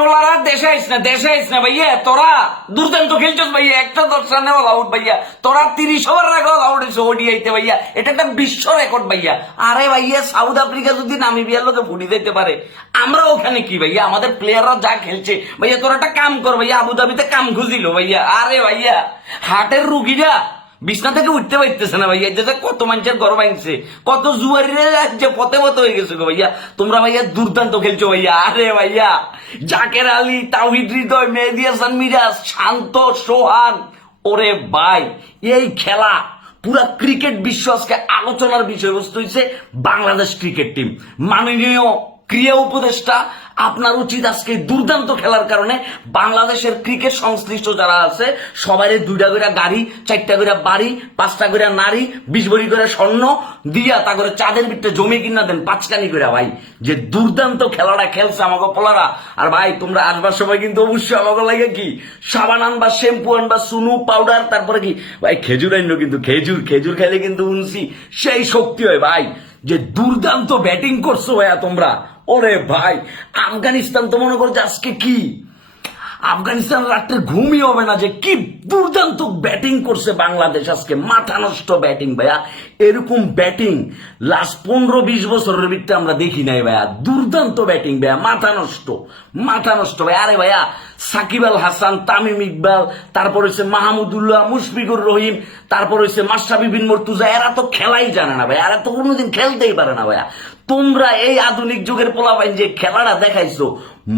বলারা দেশে আইস না ভাইয়া, তোরা দুর্দান্ত খেলছস ভাইয়া, একটা 10 রানে অল আউট ভাইয়া, তোরা 30 ওভার আগে অল আউট হয়েছে ওডিআইতে ভাইয়া, এটা একটা বিশ্ব রেকর্ড ভাইয়া। আরে ভাইয়া, সাউথ আফ্রিকা যদি নামিবিয়ার লোকে ফুটি দিতে পারে, আমরা ওখানে কি ভাইয়া? আমাদের প্লেয়াররা যা খেলছে ভাইয়া, তোরা একটা কাম কর ভাইয়া, আবুধাবিতে কাম খুঁজিল ভাইয়া। আরে ভাইয়া, হার্টের রুগীরা বিছনা থেকে উঠতে পারতেছে না ভাইয়া, যেটা কত মানুষের ঘর ভাঙছে, কত জুয়ারিরা যে পথে পথে হয়ে গেছে গো ভাইয়া। তোমরা ভাইয়া দুর্দান্ত খেলছো ভাইয়া। আরে ভাইয়া, জাকের আলী, তাওহিদ হৃদয়, মেহেদী হাসান মিরাজ, শান্ত, সোহান, ওরে ভাই, এই খেলা পুরা ক্রিকেট বিশ্ব আজকে আলোচনার বিষয়বস্তু হয়েছে বাংলাদেশ ক্রিকেট টিম। মাননীয় ক্রীড়া উপদেষ্টা, আপনার উচিত আজকে দুর্দান্ত খেলার কারণে বাংলাদেশের ক্রিকেট সংশ্লিষ্ট যারা আছে সবাই 2টা করে গাড়ি, 4টা করে বাড়ি, 5টা করে নারী, 20 ভরি করে স্বর্ণ দিয়া তা করে চাঁদের ভিতরে জমি কিনা দেন 5 করে ভাই। যে দুর্দান্ত খেলাটা খেলছে আমাকে পোলারা। আর ভাই, তোমরা আসবার সময় কিন্তু অবশ্যই আমাকে লাগে কি সাবান আনবা, শ্যাম্পু আনবা, সুনু পাউডার, তারপরে কি ভাই খেজুর আনলো, কিন্তু খেজুর খাইলে কিন্তু উনছি সেই শক্তি হয় ভাই। যে দুর্দান্ত ব্যাটিং করছো ভাইয়া তোমরা। ওরে ভাই, আফগানিস্তান তো মনে করছে আজকে কি আফগানিস্তান রাত্রে ঘুমই হবে না, যে কি দুর্দান্ত ব্যাটিং করছে বাংলাদেশ আজকে, মাথা নষ্ট ব্যাটিং ভাইয়া। এরকম ব্যাটিং লাস্ট 15-20 বছরের ভিতরে আমরা দেখি নাই ভাইয়া। দুর্দান্ত ব্যাটিং ভাইয়া, মাথা নষ্ট ভাই। আরে ভাইয়া, সাকিব আল হাসান, তামিম ইকবাল, তারপর হচ্ছে মাহমুদুল্লাহ, মুশফিকুর রহিম, তারপর হচ্ছে মাশরাফি বিন মুর্তজা, এরা তো খেলাই জানে না ভাই, এরা তো কোনোদিন খেলতেই পারে না ভাইয়া। তোমরা এই আধুনিক যুগের পোলাপাইন যে খেলাটা দেখাইছো,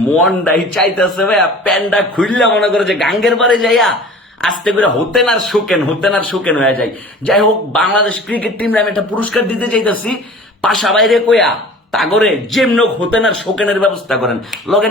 মনটাই চাইতেছে ভাইয়া প্যান্ডা খুললে মনে করে যে গাঙ্গের পারে যাইয়া আস্তে করে হতেন আর শোকেন হয়ে যায়। যাই হোক, বাংলাদেশ ক্রিকেট টিমে আমি একটা পুরস্কার দিতে চাইতেছি, পাশা বাইরে কইয়া তাগরে যেমন হতেন আর শোকেনের ব্যবস্থা করেন লগে।